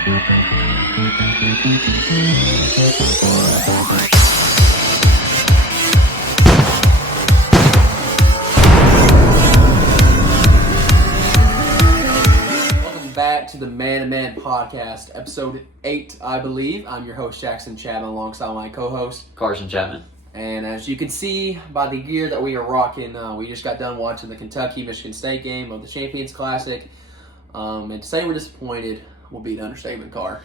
Back to the Man2Man podcast, episode 8, I believe. I'm your host, Jackson Chapman, alongside my co-host, Carson Chapman. And as you can see by the gear that we are rocking, we just got done watching the Kentucky-Michigan State game of the Champions Classic. And to say we're disappointed will be an understatement, Car.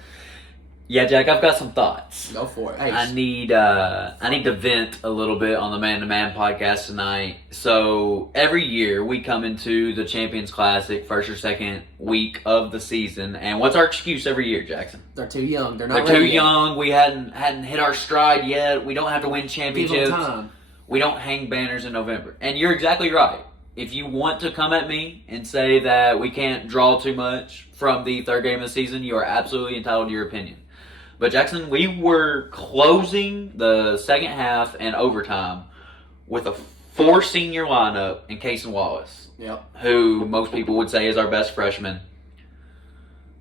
Yeah, Jack, I've got some thoughts. Go for it. Hey, I need to vent a little bit on the Man2Man podcast tonight. So every year we come into the Champions Classic, first or second week of the season, and what's our excuse every year, Jackson? They're too young. They're not They're too ready yet. young. We hadn't hit our stride yet. We don't have to win Give championships. them time. We don't hang banners in November. And you're exactly right. If you want to come at me and say that we can't draw too much from the third game of the season, you are absolutely entitled to your opinion. But Jackson, we were closing the second half and overtime with a 4-senior lineup in Casey Wallace, Yep. who most people would say is our best freshman.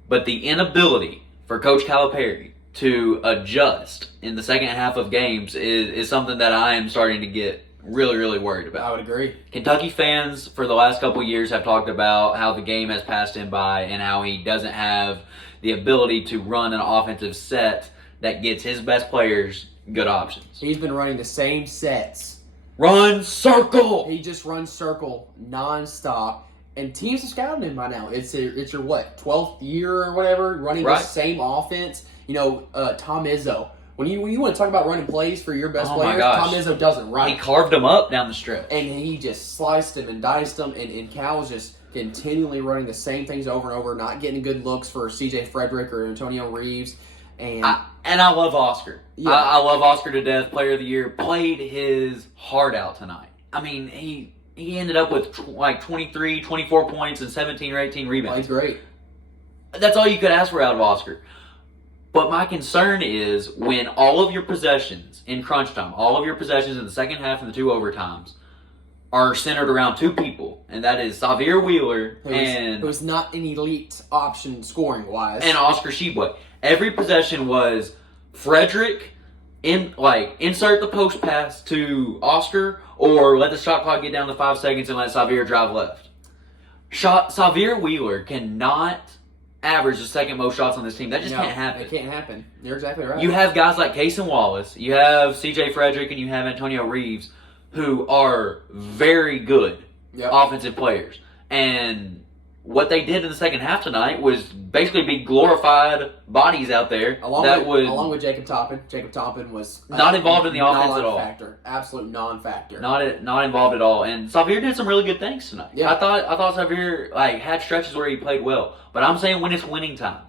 But the inability for Coach Calipari to adjust in the second half of games is something that I am starting to get really, really worried about. I would agree. Kentucky fans for the last couple of years have talked about how the game has passed him by and how he doesn't have the ability to run an offensive set that gets his best players good options. He's been running the same sets. Run circle! He just runs circle nonstop, and teams are scouting him by now. It's your what, 12th year or whatever, running Right. the same offense. You know, Tom Izzo. When you want to talk about running plays for your best Oh my players, gosh. Tom Izzo does it He right. carved him up down the stretch. And he just sliced him and diced him, and Cal's just continually running the same things over and over, not getting good looks for C.J. Frederick or Antonio Reeves. And I love Oscar. Yeah. I love Oscar to death. Player of the year. Played his heart out tonight. I mean, he ended up with 23, 24 points and 17 or 18 rebounds. played great. That's all you could ask for out of Oscar. But my concern is when all of your possessions in crunch time, all of your possessions in the second half and the two overtimes are centered around two people, and that is Xavier Wheeler who's not an elite option scoring-wise. and Oscar Sheboy. Every possession was Frederick insert the post pass to Oscar or let the shot clock get down to 5 seconds and let Xavier drive left. Xavier Wheeler cannot average the second most shots on this team. That just can't happen. It can't happen. You're exactly right. You have guys like Casey Wallace, you have C.J. Frederick, and you have Antonio Reeves, who are very good offensive players. And what they did in the second half tonight was basically be glorified bodies out there along with Jacob Toppin. Jacob Toppin was not involved in the offense at all. Non-factor. Absolute non-factor. Not involved at all. And Xavier did some really good things tonight. Yeah. I thought Xavier had stretches where he played well. But I'm saying when it's winning time,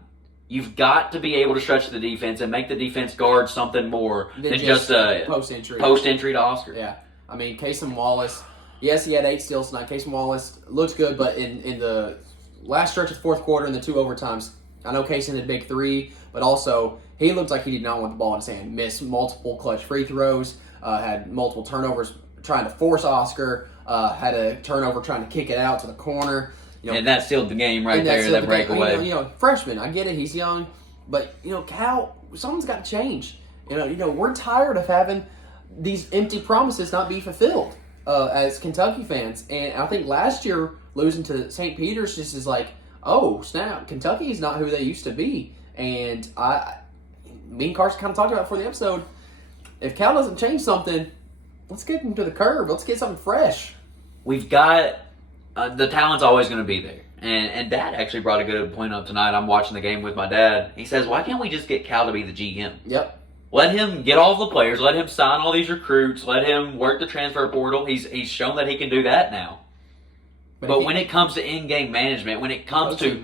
you've got to be able to stretch the defense and make the defense guard something more than just a post-entry to Oscar. Yeah. I mean, Casey Wallace, yes, he had 8 steals tonight. Casey Wallace looks good, but in the last stretch of the fourth quarter and the 2 overtimes, I know Casey had a big 3, but also he looked like he did not want the ball in his hand. Missed multiple clutch free throws, had multiple turnovers trying to force Oscar, had a turnover trying to kick it out to the corner. And that sealed the game right there, that breakaway. Freshman, I get it, he's young, but Cal, something's got to change. We're tired of having these empty promises not be fulfilled as Kentucky fans. And I think last year losing to St. Peter's just is like, oh snap, Kentucky is not who they used to be. And me and Carson kind of talked about before the episode. If Cal doesn't change something, let's get him to the curb. Let's get something fresh. We've got the talent's always going to be there. And Dad actually brought a good point up tonight. I'm watching the game with my dad. He says, why can't we just get Cal to be the GM? Yep. Let him get all the players. Let him sign all these recruits. Let him work the transfer portal. He's shown that he can do that now. But when it comes to in-game management, when it comes to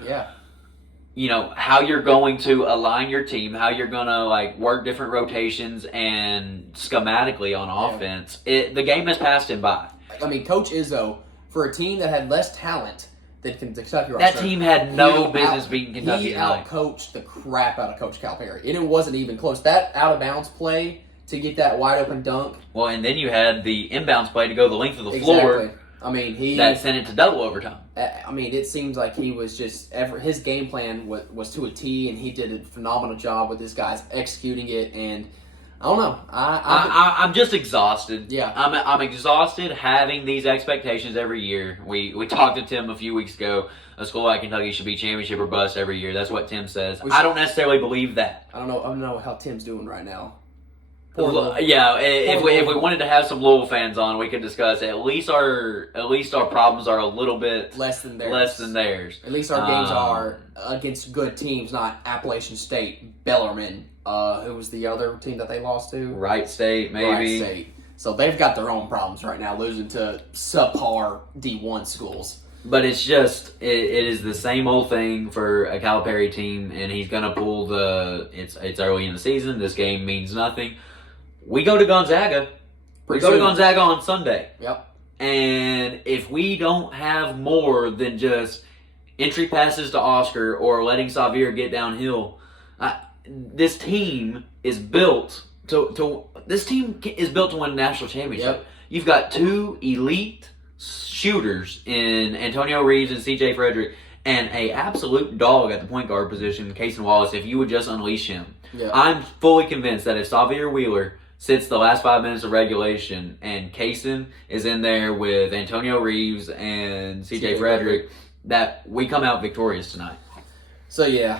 how you're going to align your team, how you're going to work different rotations and schematically on offense, the game has passed him by. I mean, Coach Izzo, for a team that had less talent than Kentucky, that team had no business beating Kentucky. He out-coached the crap out of Coach Calipari, and it wasn't even close. That out-of-bounds play to get that wide-open dunk. Well, and then you had the inbounds play to go the length of the floor I mean, that sent it to double overtime. I mean, it seems like he was just his game plan was to a T, and he did a phenomenal job with his guys executing it. And I don't know, I'm just exhausted. Yeah, I'm exhausted having these expectations every year. We talked to Tim a few weeks ago. A school like Kentucky should be championship or bust every year. That's what Tim says. I don't necessarily believe that. I don't know how Tim's doing right now. Yeah, if we wanted to have some Louisville fans on, we could discuss. At least our problems are a little bit less than theirs. At least our games are against good teams, not Appalachian State, Bellarmine. Who was the other team that they lost to? Wright State, maybe. Wright State. So they've got their own problems right now, losing to subpar D1 schools. But it's just it is the same old thing for a Calipari team, and he's gonna pull it's early in the season. This game means nothing. We go to Gonzaga. We go to Gonzaga on Sunday. Yep. And if we don't have more than just entry passes to Oscar or letting Xavier get downhill, this team is built to win a national championship. Yep. You've got two elite shooters in Antonio Reeves and CJ Frederick, and a absolute dog at the point guard position, Cason Wallace, if you would just unleash him. Yep. I'm fully convinced that if Xavier Wheeler sits the last 5 minutes of regulation and Cason is in there with Antonio Reeves and CJ Frederick, that we come out victorious tonight. So yeah,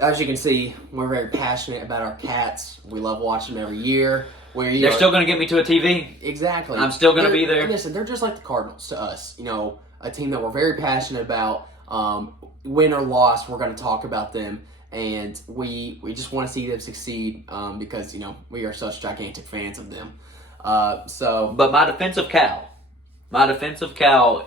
as you can see, we're very passionate about our Cats. We love watching them every year. They're still going to get me to a TV. Exactly. I'm still going to be there. Listen, they're just like the Cardinals to us. You know, a team that we're very passionate about. Win or loss, we're going to talk about them. And we just want to see them succeed because, you know, we are such gigantic fans of them. But my defensive cow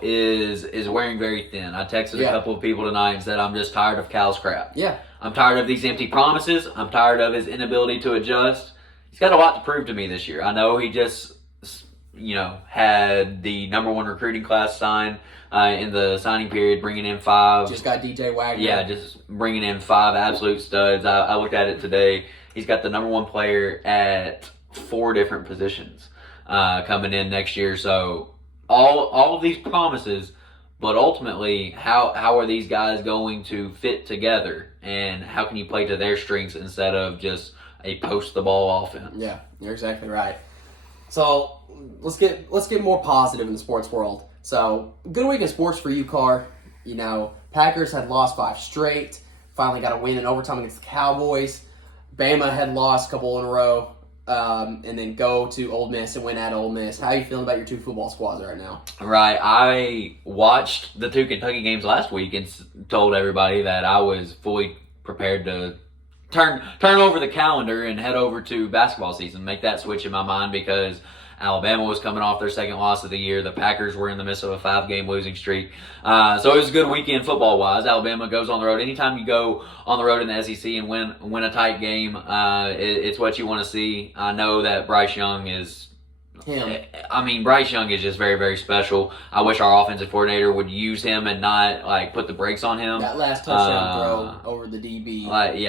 is wearing very thin. I texted a couple of people tonight and said I'm just tired of Cal's crap. Yeah. I'm tired of these empty promises. I'm tired of his inability to adjust. He's got a lot to prove to me this year. I know he just, had the number 1 recruiting class signed in the signing period, bringing in 5. Just got DJ Wagner. Yeah, just bringing in 5 absolute studs. I looked at it today. He's got the number 1 player at 4 different positions coming in next year. So all of these promises, but ultimately, how are these guys going to fit together, and how can you play to their strengths instead of just a post the ball offense? Yeah, you're exactly right. So let's get more positive in the sports world. So good week in sports for you, Carr. You know, Packers had lost 5 straight. Finally got a win in overtime against the Cowboys. Bama had lost a couple in a row, and then go to Ole Miss and win at Ole Miss. How are you feeling about your 2 football squads right now? Right. I watched the 2 Kentucky games last week and told everybody that I was fully prepared to turn over the calendar and head over to basketball season, make that switch in my mind, because Alabama was coming off their 2nd loss of the year. The Packers were in the midst of a 5-game losing streak. So it was a good weekend football-wise. Alabama goes on the road. Anytime you go on the road in the SEC and win a tight game, it's what you want to see. I know that Bryce Young is... Bryce Young is just very, very special. I wish our offensive coordinator would use him and not, put the brakes on him. That last touchdown throw over the DB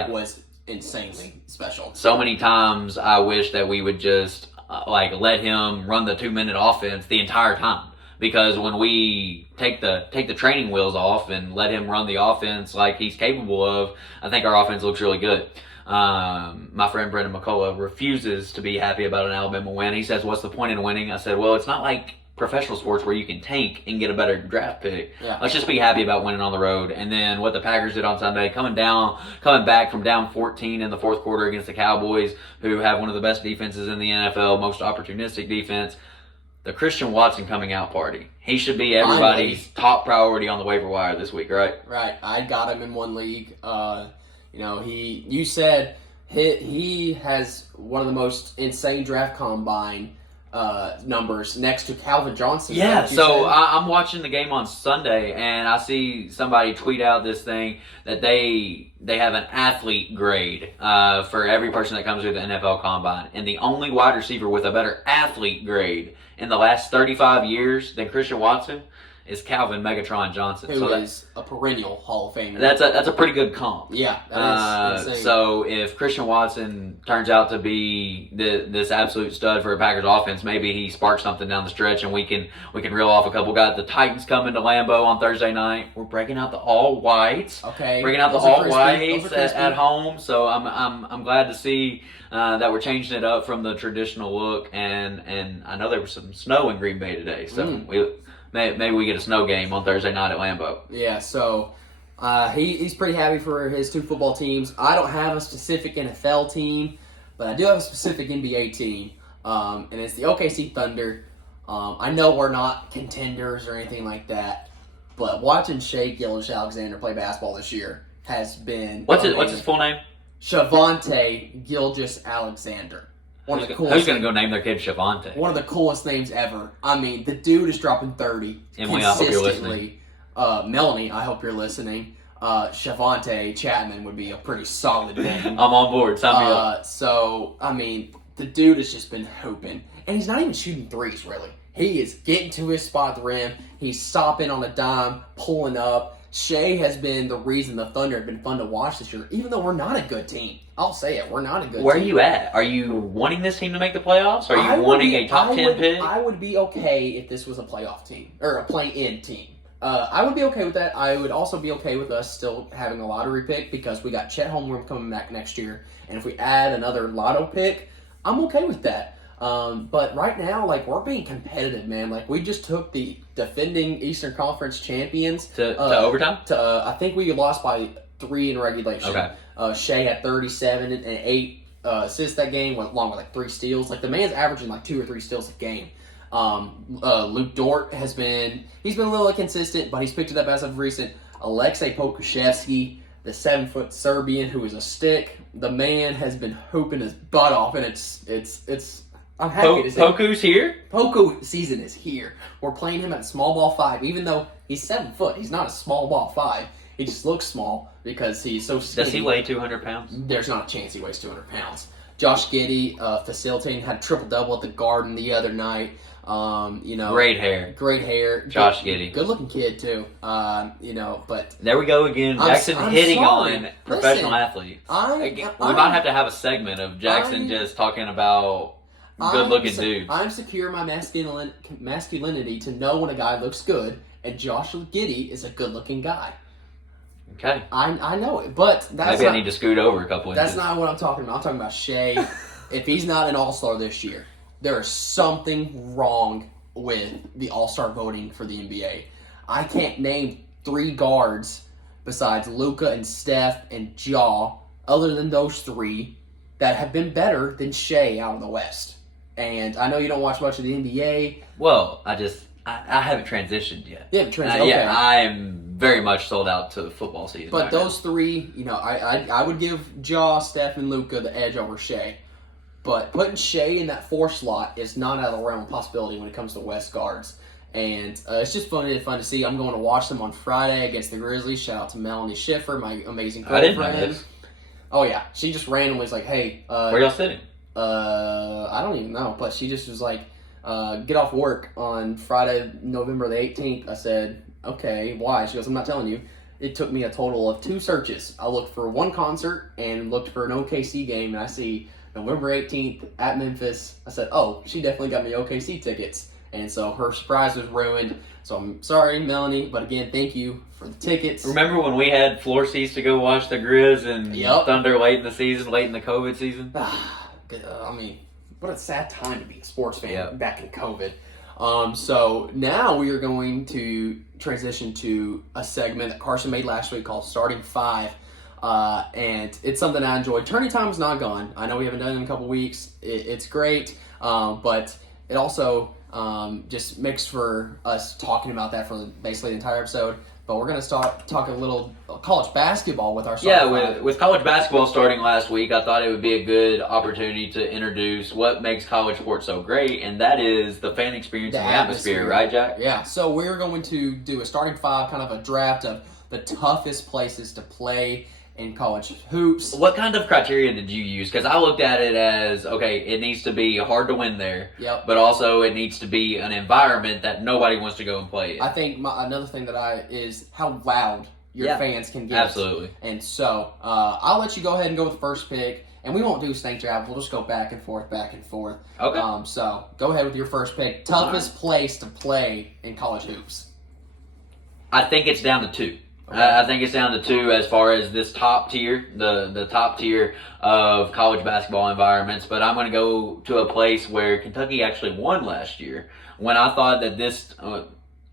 was insanely special. So many times I wish that we would just... let him run the 2-minute offense the entire time, because when we take the training wheels off and let him run the offense like he's capable of, I think our offense looks really good. My friend Brendan McCullough refuses to be happy about an Alabama win. He says, "What's the point in winning?" I said, "Well, it's not like professional sports where you can tank and get a better draft pick. Yeah. Let's just be happy about winning on the road." And then what the Packers did on Sunday, coming back from down 14 in the 4th quarter against the Cowboys, who have one of the best defenses in the NFL, most opportunistic defense. The Christian Watson coming out party. He should be everybody's top priority on the waiver wire this week, right? Right. I got him in 1 league. You said he has one of the most insane draft combine numbers next to Calvin Johnson. Yeah, so I'm watching the game on Sunday, and I see somebody tweet out this thing that they have an athlete grade for every person that comes through the NFL Combine, and the only wide receiver with a better athlete grade in the last 35 years than Christian Watson is Calvin Megatron Johnson. Who is a perennial Hall of Famer. That's a pretty good comp. Yeah, that is insane. So if Christian Watson turns out to be this absolute stud for a Packers offense, maybe he sparks something down the stretch, and we can reel off a couple guys. The Titans coming to Lambeau on Thursday night. We're breaking out the all whites. Okay, breaking out the all whites at home. So I'm glad to see that we're changing it up from the traditional look, and I know there was some snow in Green Bay today, so maybe we get a snow game on Thursday night at Lambeau. Yeah, so he's pretty happy for his 2 football teams. I don't have a specific NFL team, but I do have a specific NBA team, and it's the OKC Thunder. I know we're not contenders or anything like that, but watching Shai Gilgeous-Alexander play basketball this year has been What's his full name? Shavonte Gilgeous-Alexander. Who's going to go name their kid Shavonte? One of the coolest names ever. I mean, the dude is dropping 30 Emily, I hope you're listening. Melanie, I hope you're listening. Shavonte Chapman would be a pretty solid name. I'm on board. Sign me up. So, I mean, the dude has just been hooping. And he's not even shooting threes, really. He is getting to his spot at the rim. He's stopping on a dime, pulling up. Shai has been the reason the Thunder have been fun to watch this year, even though we're not a good team. I'll say it. We're not a good team. Where are you at? Are you wanting this team to make the playoffs? Are you wanting a top 10 pick? I would be okay if this was a playoff team, or a play-in team. I would be okay with that. I would also be okay with us still having a lottery pick because we got Chet Holmgren coming back next year. And if we add another lotto pick, I'm okay with that. But right now, like, we're being competitive, man. Like, we just took the defending Eastern Conference champions to overtime. I think we lost by 3 in regulation. Okay. Shai had 37 and 8 assists that game, along with like 3 steals. Like, the man's averaging like 2 or 3 steals a game. Luke Dort he's been a little inconsistent, but he's picked it up as of recent. Alexei Pokuševski, the 7-foot Serbian who is a stick. The man has been hooping his butt off, and it's. I'm happy to say Poku's here? Poku season is here. We're playing him at small ball 5, even though he's 7 foot. He's not a small ball 5. He just looks small because he's so skinny. Does he weigh 200 pounds? There's not a chance he weighs 200 pounds. Josh Giddey, facilitating, had a triple-double at the Garden the other night. Great hair. Josh Giddey. Good-looking kid, too. But... There we go again. Jackson hitting on professional athletes. We might have to have a segment of Jackson just talking about good-looking dudes. I'm secure in my masculinity to know when a guy looks good, and Josh Giddey is a good-looking guy. Okay. I know it, but maybe I need to scoot over a couple inches. That's not what I'm talking about. I'm talking about Shai. If he's not an All-Star this year, there is something wrong with the All-Star voting for the NBA. I can't name 3 guards besides Luka and Steph and Ja, other than those 3, that have been better than Shai out of the West. And I know you don't watch much of the NBA. Well, I haven't transitioned yet. You haven't transitioned, okay. Yeah, I am very much sold out to the football season. But those 3, I would give Ja, Steph, and Luka the edge over Shai. But putting Shai in that 4 slot is not out of the realm of possibility when it comes to West guards. And it's just fun to see. I'm going to watch them on Friday against the Grizzlies. Shout out to Melanie Schiffer, my amazing girlfriend. I didn't know this. Oh, yeah. She just randomly was like, hey. Where y'all sitting? I don't even know. But she just was like, get off work on Friday, November the 18th. I said, okay, why? She goes, I'm not telling you. It took me a total of 2 searches. I looked for one concert and looked for an OKC game, and I see November 18th at Memphis. I said, oh, she definitely got me OKC tickets. And so her surprise was ruined. So I'm sorry, Melanie, but again, thank you for the tickets. Remember when we had floor seats to go watch the Grizz and Thunder late in the COVID season? I mean, what a sad time to be a sports fan back in COVID. So now we are going to transition to a segment that Carson made last week called Starting 5. And it's something I enjoy. Turning time is not gone. I know we haven't done it in a couple weeks. It's great, but it also just makes for us talking about that for basically the entire episode. But we're going to start talking a little college basketball with our with college basketball starting last week, I thought it would be a good opportunity to introduce what makes college sports so great, and that is the fan experience and the atmosphere, right, Jack? Yeah, so we're going to do a starting 5, kind of a draft of the toughest places to play in college hoops. What kind of criteria did you use? Because I looked at it as, okay, it needs to be hard to win there, but also it needs to be an environment that nobody wants to go and play in. I think another thing is how loud your fans can get. Absolutely. And so I'll let you go ahead and go with the first pick. And we won't do snake draft. We'll just go back and forth, back and forth. Okay. So go ahead with your first pick. Toughest place to play in college hoops? I think it's down to 2. Okay. I think it's down to 2 as far as this top tier, the top tier of college basketball environments. But I'm going to go to a place where Kentucky actually won last year. When I thought that this,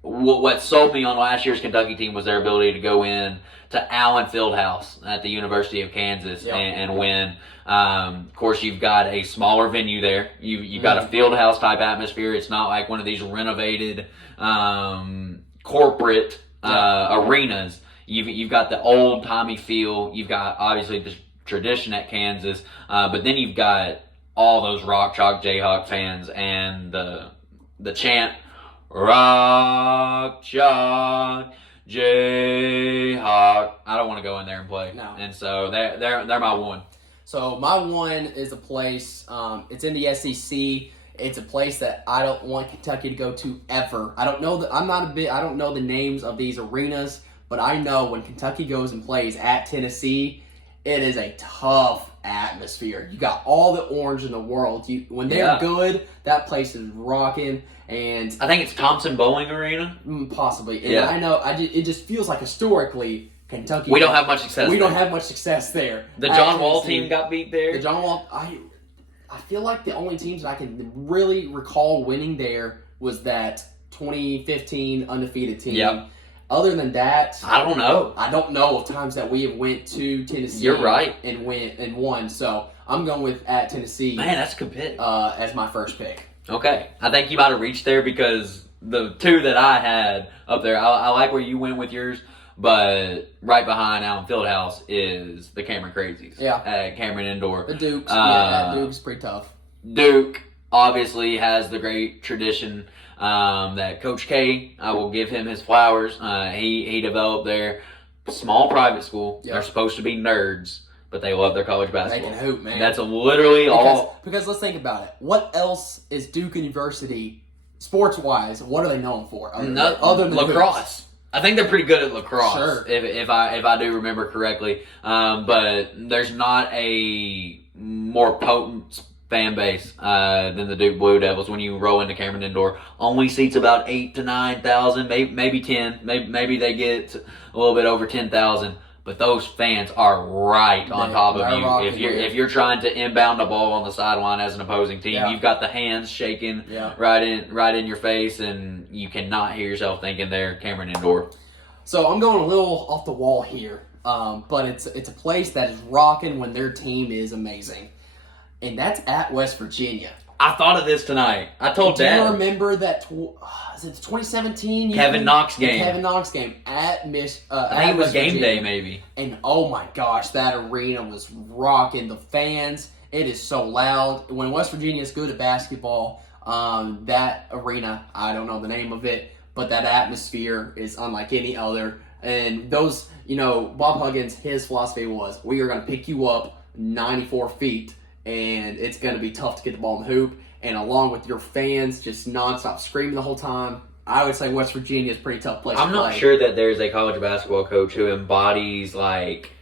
what sold me on last year's Kentucky team was their ability to go in to Allen Fieldhouse at the University of Kansas and win. Of course, you've got a smaller venue there. You've got a Fieldhouse type atmosphere. It's not like one of these renovated corporate arenas. You've got the old timey feel. You've got obviously the tradition at Kansas, but then you've got all those Rock Chalk Jayhawk fans and the chant Rock Chalk Jayhawk. I don't want to go in there and play. No. And so they're my one. So my one is a place. It's in the SEC. It's a place that I don't want Kentucky to go to ever. I don't know I don't know the names of these arenas, but I know when Kentucky goes and plays at Tennessee, it is a tough atmosphere. You got all the orange in the world. When they're good, that place is rocking. And I think it's Thompson Bowling Arena. Possibly. And I know. It just feels like historically Kentucky. We don't have much success. We don't have much success there. The John Wall team got beat there. The John Wall. I feel like the only teams that I can really recall winning there was that 2015 undefeated team. Yep. Other than that, I don't know. I don't know of times that we have went to Tennessee. You're right. And won. So I'm going with at Tennessee. Man, that's a good pick. As my first pick. Okay. I think you might have reached there because the 2 that I had up there, I like where you went with yours, but right behind Allen Fieldhouse is the Cameron Crazies. Yeah. At Cameron Indoor. The Dukes. That Duke's pretty tough. Duke obviously has the great tradition that Coach K, I will give him his flowers. He developed their small private school. Yep. They're supposed to be nerds, but they love their college basketball. They can hoop, man. That's literally all. Because let's think about it. What else is Duke University, sports-wise, what are they known for? Other than lacrosse. hoops? I think they're pretty good at lacrosse, sure. if I do remember correctly. But there's not a more potent fan base than the Duke Blue Devils. When you roll into Cameron Indoor, only seats about 8,000 to 9,000, maybe 10. Maybe they get a little bit over 10,000. But those fans are right on top of you. If you're trying to inbound a ball on the sideline as an opposing team, you've got the hands shaking right in your face, and you cannot hear yourself thinking they're Cameron Indoor. So I'm going a little off the wall here, but it's a place that is rocking when their team is amazing, and that's at West Virginia. I thought of this tonight. I told Dad. Do you remember that? Is it the 2017 Kevin Knox game? Kevin Knox game at Miss. I think it was game day, maybe. And oh my gosh, that arena was rocking. The fans, it is so loud. When West Virginia is good at basketball, that arena, I don't know the name of it, but that atmosphere is unlike any other. And those, Bob Huggins, his philosophy was, we are going to pick you up 94 feet. And it's going to be tough to get the ball in the hoop. And along with your fans just nonstop screaming the whole time, I would say West Virginia is a pretty tough place to play. I'm not sure that there's a college basketball coach who embodies like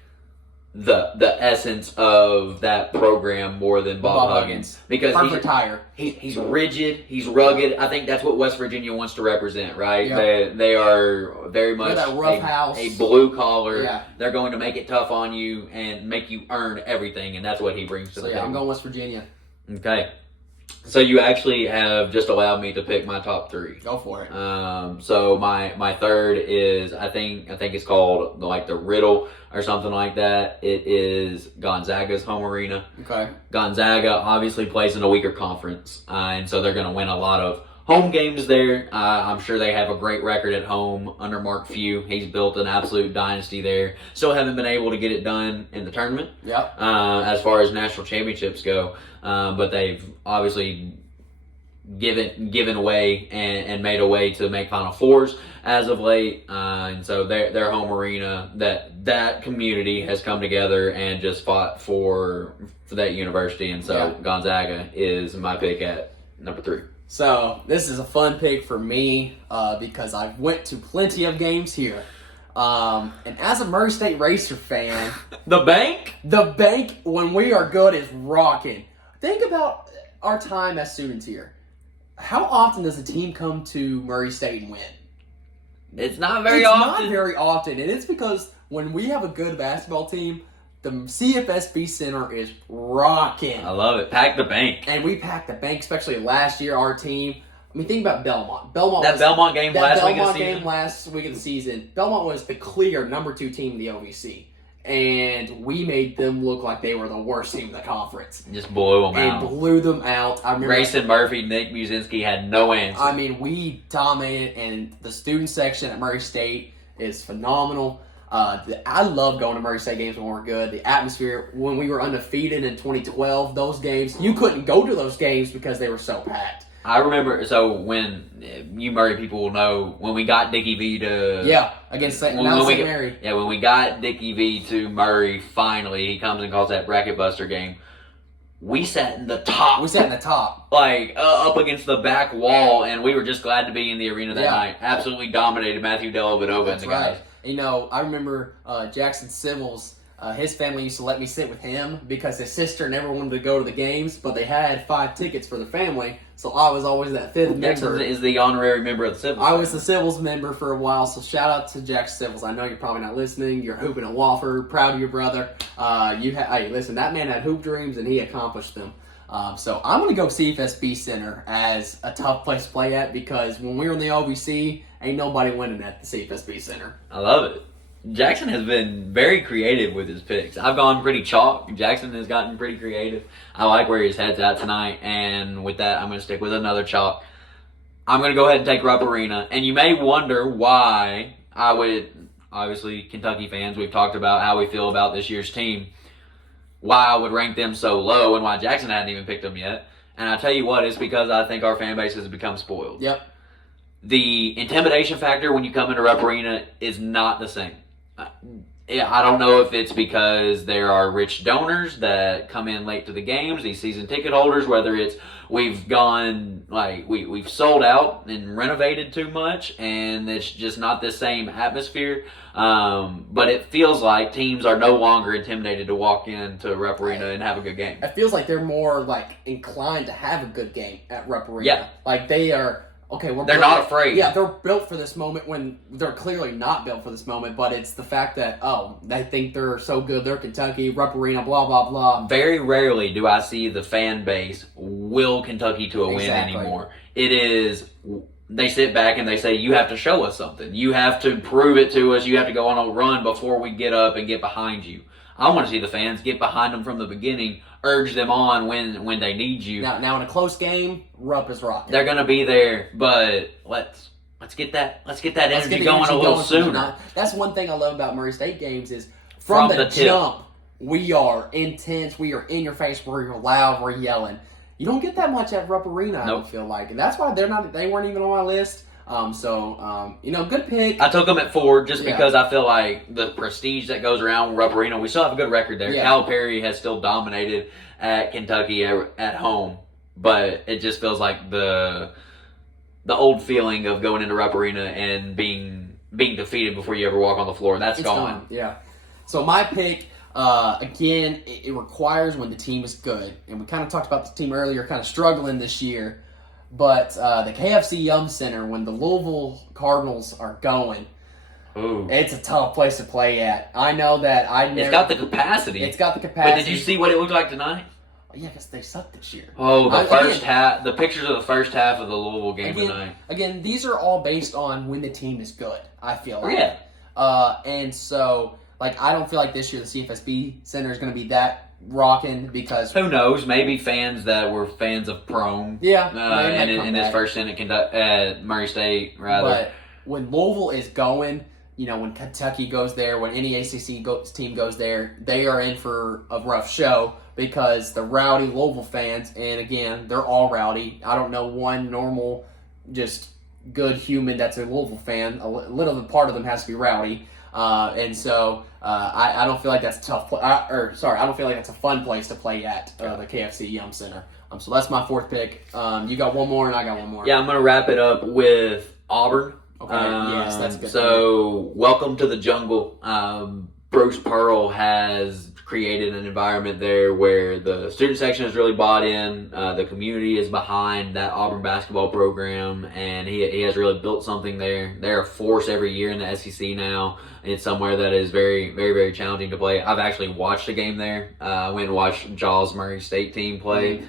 the essence of that program more than Bob Huggins. Because perfect hire. He's rigid, he's rugged. I think that's what West Virginia wants to represent, right? Yep. They are very much that rough house. A blue collar. Yeah. They're going to make it tough on you and make you earn everything, and that's what he brings to the table. I'm going West Virginia. Okay. So you actually have just allowed me to pick my top 3. Go for it. So my third is I think it's called like the Riddle or something like that. It is Gonzaga's home arena. Okay. Gonzaga obviously plays in a weaker conference, and so they're going to win a lot of home games there. I'm sure they have a great record at home under Mark Few. He's built an absolute dynasty there. Still haven't been able to get it done in the tournament. Yep. As far as national championships go, but they've obviously given away and made a way to make Final Fours as of late. And so their home arena, that community has come together and just fought for that university. And so Gonzaga is my pick at number 3. So this is a fun pick for me because I went to plenty of games here. And as a Murray State Racer fan, the bank when we are good is rocking. Think about our time as students here. How often does a team come to Murray State and win? It's not very often. Not very often, and it's because when we have a good basketball team, the CFSB Center is rocking. I love it. Pack the bank. And we packed the bank, especially last year, our team. I mean, think about Belmont. Belmont game last week of the season. Belmont was the clear number 2 team in the OVC. And we made them look like they were the worst team in the conference. Just blew them out. And blew them out. I remember Grayson Murphy, Nick Muzinski had no answer. I mean, we dominated, and the student section at Murray State is phenomenal. I love going to Murray State games when we're good. The atmosphere, when we were undefeated in 2012, those games, you couldn't go to those games because they were so packed. I remember, so when you Murray people will know, when we got Dickie V to... against St. Mary. Yeah, when we got Dickie V to Murray, finally, he comes and calls that Bracket Buster game. We sat in the top. Like, up against the back wall, and we were just glad to be in the arena that night. Absolutely dominated Matthew Dellavedova and the guys. You know, I remember Jackson Civils, his family used to let me sit with him because his sister never wanted to go to the games, but they had 5 tickets for the family, so I was always that 5th member. Jackson is the honorary member of the Civils. I was the Civils member for a while, so shout out to Jackson Civils. I know you're probably not listening. You're hooping at Wofford. Proud of your brother. Hey, listen, that man had hoop dreams, and he accomplished them. So I'm going to go CFSB Center as a tough place to play at because when we were in the OVC, ain't nobody winning at the CFSB Center. I love it. Jackson has been very creative with his picks. I've gone pretty chalk. Jackson has gotten pretty creative. I like where his head's at tonight, and with that, I'm going to stick with another chalk. I'm going to go ahead and take Rupp Arena, and you may wonder why I would, obviously, Kentucky fans, we've talked about how we feel about this year's team, why I would rank them so low and why Jackson hadn't even picked them yet. And I tell you what, it's because I think our fan base has become spoiled. Yep. The intimidation factor when you come into Rupp Arena is not the same. I don't know if it's because there are rich donors that come in late to the games, these season ticket holders, whether it's we've gone, like, we've sold out and renovated too much, and it's just not the same atmosphere. But it feels like teams are no longer intimidated to walk into Rupp Arena and have a good game. It feels like they're more, like, inclined to have a good game at Rupp Arena. Yeah. Like, they are... Okay, they're not afraid. Yeah, they're built for this moment when they're clearly not built for this moment, but it's the fact that, they think they're so good, they're Kentucky, Rupp Arena, blah, blah, blah. Very rarely do I see the fan base will Kentucky to a win anymore. It is, they sit back and they say, you have to show us something. You have to prove it to us. You have to go on a run before we get up and get behind you. I want to see the fans get behind them from the beginning, urge them on when they need you. Now in a close game, Rupp is rocking. They're going to be there, but let's get that energy going a little sooner. That's one thing I love about Murray State games is from the jump, we are intense, we are in your face, we're loud, we're yelling. You don't get that much at Rupp Arena, I don't feel like, and that's why they weren't even on my list. Good pick. I took them at 4 just because I feel like the prestige that goes around Rupp Arena, we still have a good record there. Yeah. Calipari has still dominated at Kentucky at home, but it just feels like the old feeling of going into Rupp Arena and being defeated before you ever walk on the floor. That's gone. Yeah. So my pick, again, it requires when the team is good, and we kind of talked about the team earlier, kind of struggling this year. But the KFC Yum Center, when the Louisville Cardinals are going, it's a tough place to play at. I know that It's got the capacity. But did you see what it looked like tonight? Yeah, because they sucked this year. Oh, first half. The pictures of the first half of the Louisville game tonight. Again, these are all based on when the team is good, I feel like. Yeah. And so, I don't feel like this year the CFSB Center is going to be that rocking because who knows? Maybe fans that were fans of Prome, in his first stint at Murray State, rather. But when Louisville is going, when Kentucky goes there, when any ACC team goes there, they are in for a rough show because the rowdy Louisville fans, and again, they're all rowdy. I don't know one normal, just good human that's a Louisville fan. A little part of them has to be rowdy. And so I don't feel like that's a tough I don't feel like that's a fun place to play at the KFC Yum Center. So that's my fourth pick. You got one more, and I got one more. Yeah, I'm going to wrap it up with Auburn. Okay, yes, that's a good So, welcome to the jungle. Bruce Pearl has created an environment there where the student section is really bought in, the community is behind that Auburn basketball program, and he has really built something there. They're a force every year in the SEC now. It's somewhere that is very, very, very challenging to play. I've actually watched a game there. I went and watched Jaws Murray State team play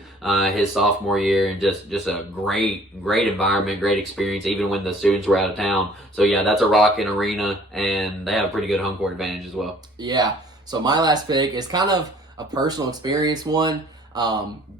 his sophomore year, and just a great environment, great experience, even when the students were out of town. So yeah, that's a rocking arena, and they have a pretty good home court advantage as well. Yeah. So my last pick is kind of a personal experience one.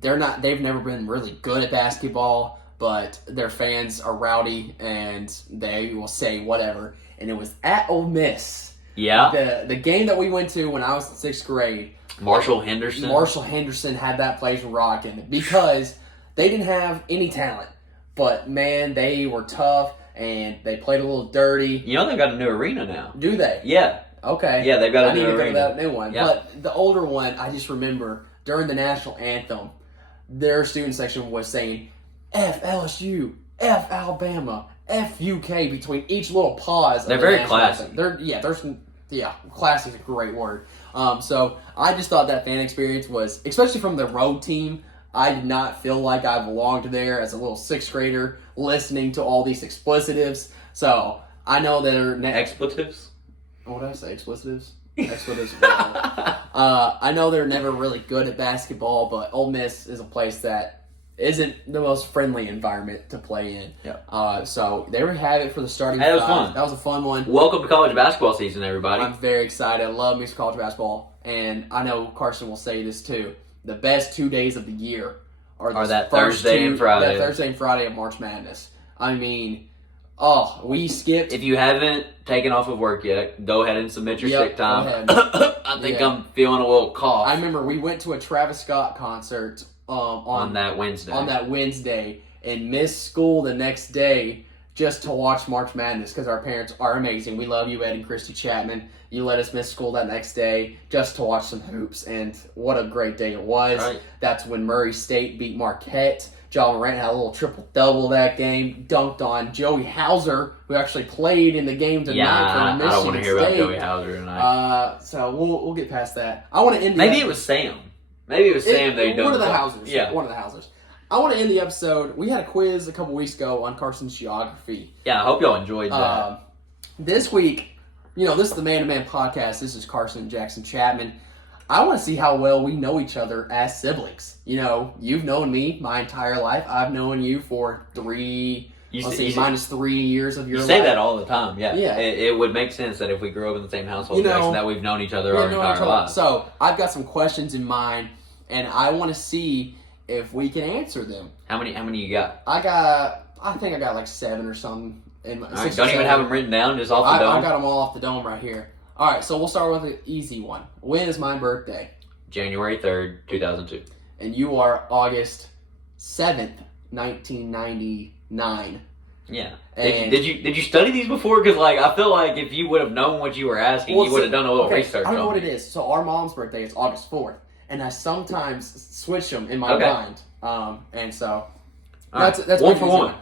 They've never been really good at basketball, but their fans are rowdy and they will say whatever. And it was at Ole Miss. Yeah. The game that we went to when I was in sixth grade. Marshall Henderson had that place rocking because they didn't have any talent. But, man, they were tough and they played a little dirty. You know they got a new arena now. Do they? Yeah. Okay. Yeah, they've got a new arena. I need to go to that new one. Yeah. But the older one, I just remember during the national anthem, their student section was saying, F LSU, F Alabama, F UK between each little pause. They're very classy. Classy is a great word. So I just thought that fan experience was, especially from the road team, I did not feel like I belonged there as a little sixth grader listening to all these explicitives. So I know they're expletives. What did I say? Expletives? Expletives. I know they're never really good at basketball, but Ole Miss is a place that isn't the most friendly environment to play in. Yeah. So there we have it for the starting five. Fun. That was a fun one. Welcome to college basketball season, everybody. I'm very excited. I love me some college basketball, and I know Carson will say this too. The best 2 days of the year are that Thursday and Friday. That Thursday and Friday of March Madness. I mean, we skipped. If you haven't taken off of work yet, go ahead and submit your sick time. I think I'm feeling a little cough. I remember we went to a Travis Scott concert on that Wednesday. And missed school the next day just to watch March Madness because our parents are amazing. We love you, Ed and Christy Chapman. You let us miss school that next day just to watch some hoops, and what a great day it was. Right. That's when Murray State beat Marquette. John Morant had a little triple-double that game, dunked on Joey Hauser, who actually played in the game tonight for Michigan State. I don't want to hear about Joey Hauser tonight. So we'll get past that. I want to end. Maybe it was Sam. They dunked one of the Hausers. Yeah, one of the Hausers. I want to end the episode. We had a quiz a couple weeks ago on Carson's geography. Yeah, I hope y'all enjoyed that. This week, this is the Man2Man podcast. This is Carson Jackson Chapman. I want to see how well we know each other as siblings. You've known me my entire life. I've known you for minus 3 years of your life. You say that all the time, yeah. Yeah. It would make sense that if we grew up in the same household, Jackson, that we've known each other our entire lives. So, I've got some questions in mind, and I want to see if we can answer them. How many you got? I think I got like 7 or something. Right, don't even have them written down, just off the dome? I got them all off the dome right here. All right, so we'll start with an easy one. When is my birthday? January 3rd, 2002. And you are August 7th, 1999. Yeah. Did you study these before? Because I feel like if you would have known what you were asking, you would have done a little research. I don't know what it is. So our mom's birthday is August 4th, and I sometimes switch them in my mind. And so that's one for one.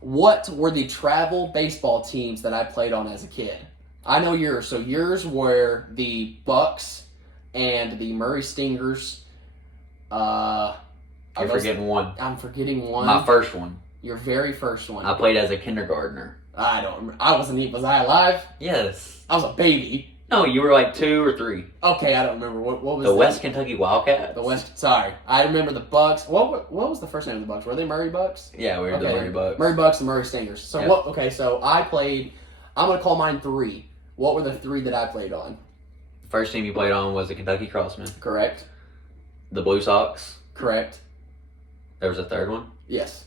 What were the travel baseball teams that I played on as a kid? I know yours. So yours were the Bucks and the Murray Stingers. You're forgetting one. I'm forgetting one. My first one. Your very first one. I played as a kindergartner. I don't remember. Was I alive? Yes. I was a baby. No, you were like 2 or 3. Okay, I don't remember. What was the West Kentucky Wildcats? Sorry. I remember the Bucks. What was the first name of the Bucks? Were they Murray Bucks? Yeah, we were the Murray Bucks. Murray Bucks and Murray Stingers. So so I played, I'm going to call mine 3. What were the 3 that I played on? The first team you played on was the Kentucky Crossmen. Correct. The Blue Sox. Correct. There was a third one? Yes.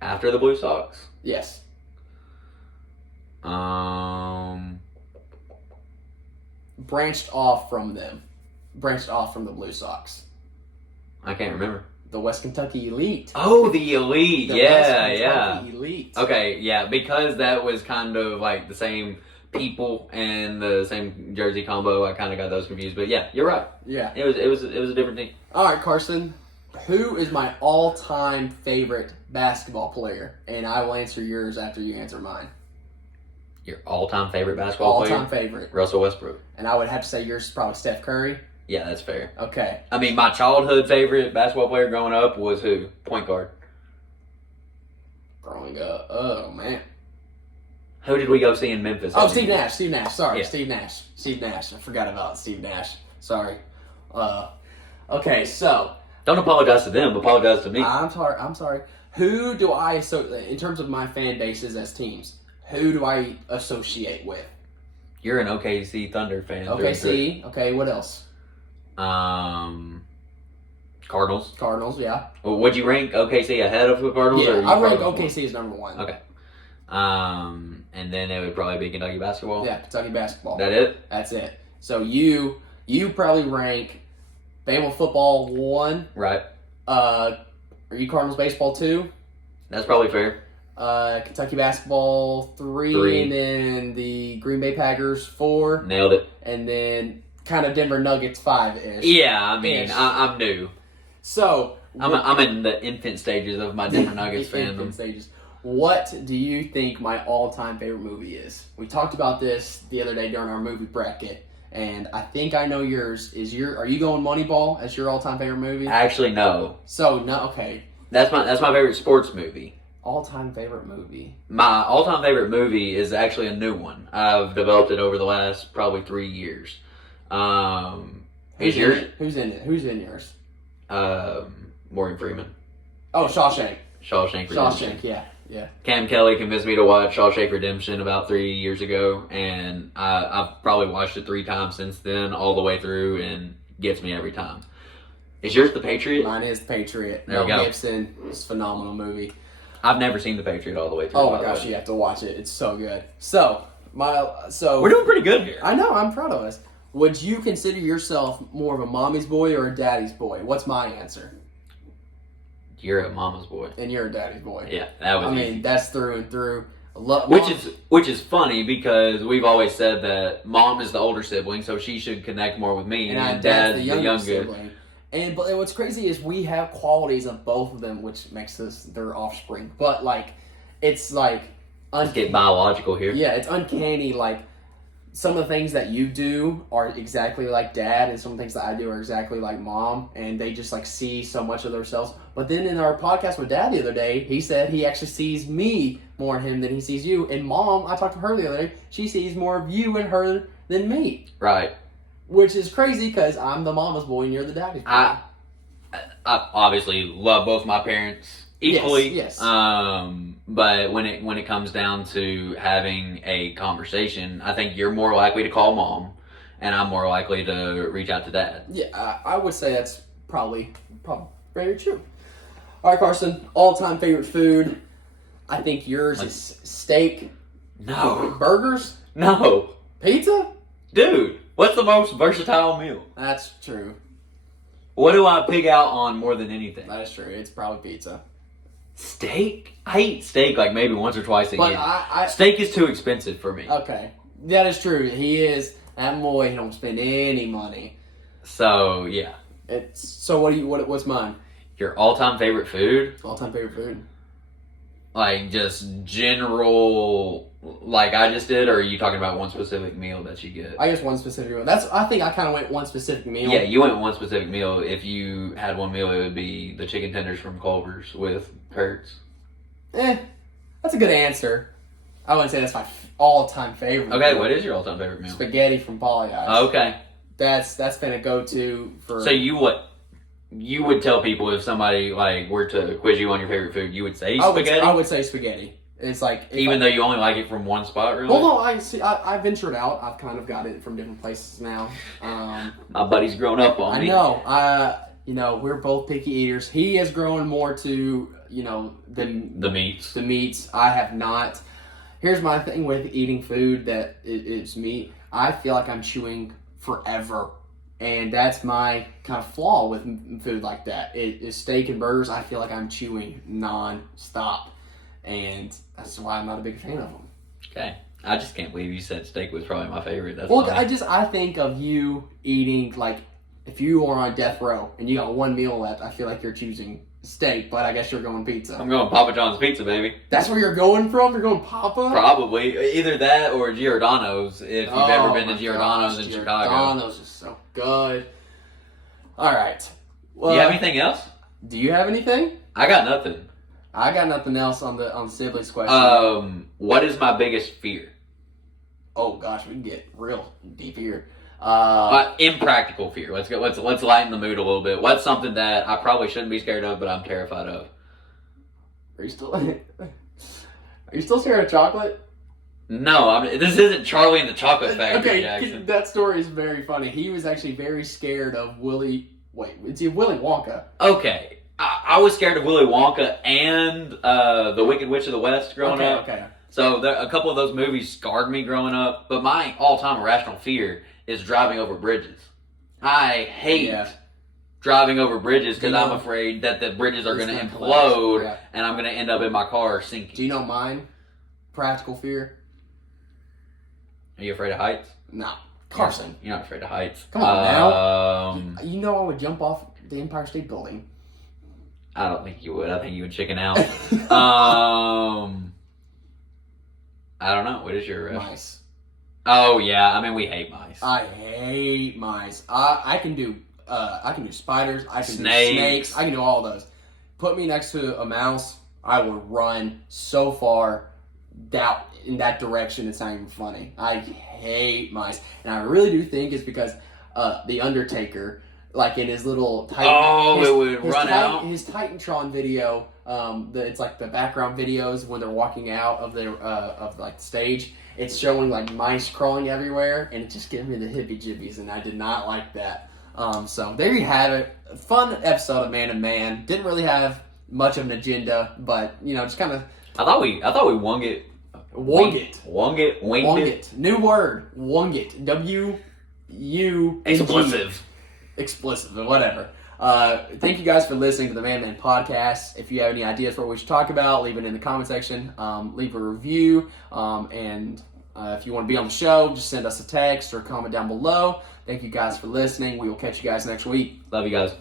After the Blue Sox? Yes. Branched off from them. Branched off from the Blue Sox. I can't remember. The West Kentucky Elite. Oh, the Elite. The Yeah, West yeah. Kentucky Elite. Okay, yeah, because that was kind of like the same people and the same jersey combo. I kind of got those confused, but yeah, you're right. Yeah. It was a different team. All right, Carson. Who is my all-time favorite basketball player? And I will answer yours after you answer mine. Your all-time favorite basketball player? All-time favorite. Russell Westbrook. And I would have to say yours is probably Steph Curry. Yeah, that's fair. Okay. I mean, my childhood favorite basketball player growing up was who? Point guard. Growing up. Oh, man. Who did we go see in Memphis? Oh, Steve Nash. Steve Nash. Sorry, Yeah. Steve Nash. Steve Nash. I forgot about Steve Nash. Sorry. Okay, so Don't apologize to them. Apologize to me. I'm sorry. Who do I in terms of my fan bases as teams? Who do I associate with? You're an OKC Thunder fan. OKC. Okay, what else? Cardinals. Cardinals. Yeah. Well, would you rank OKC ahead of the Cardinals? Yeah, or I rank OKC as number one. Okay. And then it would probably be Kentucky basketball. Yeah, Kentucky basketball. That it? That's it. So you probably rank Bama football 1. Right. Are you Cardinals baseball 2? That's probably fair. Kentucky basketball 3, and then the Green Bay Packers 4, Nailed it. and then kind of Denver Nuggets 5-ish. Yeah, I mean, Ish. I'm new. So I'm in the infant stages of my Denver Nuggets infant fandom. stages. What do you think my all-time favorite movie is? We talked about this the other day during our movie bracket, and I think I know yours. Are you going Moneyball as your all-time favorite movie? Actually, no. So no, okay. That's my favorite sports movie. All-time favorite movie. My all-time favorite movie is actually a new one. I've developed it over the last probably 3 years. Is yours? Who's in it? Who's in yours? Morgan Freeman. Oh, Shawshank. Shawshank Redemption. Shawshank, yeah. Cam Kelly convinced me to watch Shawshank Redemption about 3 years ago, and I've probably watched it 3 times since then, all the way through, and gets me every time. Is yours The Patriot? Mine is The Patriot. There we Mel go. Gibson. It's a phenomenal movie. I've never seen The Patriot all the way through. Oh by my the gosh, way. you have to watch it. It's so good. So We're doing pretty good here. I know, I'm proud of us. Would you consider yourself more of a mommy's boy or a daddy's boy? What's my answer? You're a mama's boy. And you're a daddy's boy. Yeah, that was easy. mean, that's through and through. Which is funny because we've always said that mom is the older sibling, so she should connect more with me, and dad's the younger sibling. And what's crazy is we have qualities of both of them, which makes us their offspring. But it's like Let's get biological here. Yeah, it's uncanny. Like some of the things that you do are exactly like dad, and some things that I do are exactly like mom, and they just see so much of themselves. But then in our podcast with Dad the other day, he said he actually sees me more in him than he sees you. And Mom, I talked to her the other day, she sees more of you in her than me. Right. Which is crazy because I'm the mama's boy and you're the daddy's boy. I obviously love both my parents equally. Yes. But when it comes down to having a conversation, I think you're more likely to call mom, and I'm more likely to reach out to dad. Yeah, I would say that's probably very true. All right, Carson, all-time favorite food. I think yours is steak. No. Burgers? No. Pizza? Dude, what's the most versatile meal? That's true. What do I pig out on more than anything? That is true. It's probably pizza. Steak? I eat steak maybe once or twice a But year. Steak is too expensive for me. Okay. That is true. He is. That boy, he don't spend any money. So, yeah. So what's mine? Your all-time favorite food? All-time favorite food. Like, just general, like I just did, or are you talking about one specific meal that you get? I guess one specific meal. I think I kind of went one specific meal. Yeah, you went one specific meal. If you had one meal, it would be the chicken tenders from Culver's with Kurtz. That's a good answer. I wouldn't say that's my all-time favorite. Okay, meal. what is your all-time favorite meal? Spaghetti from Polly Eyes. Okay. That's been a go-to for... So you would tell people if somebody were to quiz you on your favorite food, you would say spaghetti? I would say spaghetti. It's even though you only like it from one spot, really? Well, no, I ventured out. I've kind of got it from different places now. My buddy's grown up on me. I know. We're both picky eaters. He has grown more to, the meats. The meats. I have not. Here's my thing with eating food that it's meat. I feel like I'm chewing forever. And that's my kind of flaw with food like that. It is steak and burgers. I feel like I'm chewing non-stop. And that's why I'm not a big fan of them. Okay. I just can't believe you said steak was probably my favorite. That's well, funny. I think of you eating, like, if you are on death row and you got one meal left, I feel like you're choosing steak, but I guess you're going pizza. I'm going Papa John's Pizza, baby. That's where you're going from? You're going Papa? Probably. Either that or Giordano's, if you've ever been to Giordano's in Chicago. Giordano's is so good. All right. Well, Do you have anything else? Do you have anything? I got nothing. I got nothing else on the siblings question. What is my biggest fear? Oh gosh, we can get real deep here. Impractical fear. Let's lighten the mood a little bit. What's something that I probably shouldn't be scared of, but I'm terrified of? Are you still scared of chocolate? No, this isn't Charlie and the Chocolate Factory, Okay, Jackson. that story is very funny. He was actually very scared of Willy Wonka. Okay. I was scared of Willy Wonka and The Wicked Witch of the West growing up. Okay. So a couple of those movies scarred me growing up. But my all-time irrational fear is driving over bridges. I hate driving over bridges because I'm afraid that the bridges are going to implode and I'm going to end up in my car sinking. Do you know mine? Practical fear? Are you afraid of heights? No. Carson. You're not afraid of heights. Come on now. You know I would jump off the Empire State Building. I don't think you would. I think you would chicken out. I don't know. What is your mice? Oh yeah, I mean we hate mice. I hate mice. I can do spiders. I can do snakes. I can do all those. Put me next to a mouse, I will run so far in that direction. It's not even funny. I hate mice, and I really do think it's because the Undertaker, like in his little his Titantron video. It's like the background videos when they're walking out of the the stage. It's showing like mice crawling everywhere, and it just gives me the hippie-jibbies, and I did not like that. So there you have it. A fun episode of Man2Man. Didn't really have much of an agenda, but just kind of. I thought we wung it. Wung it. Winged it. New word. Wung it. W-U. Explicit. Whatever. Thank you guys for listening to the Man2Man podcast. If you have any ideas for what we should talk about, leave it in the comment section. Leave a review. And if you want to be on the show, just send us a text or comment down below. Thank you guys for listening. We will catch you guys next week. Love you guys.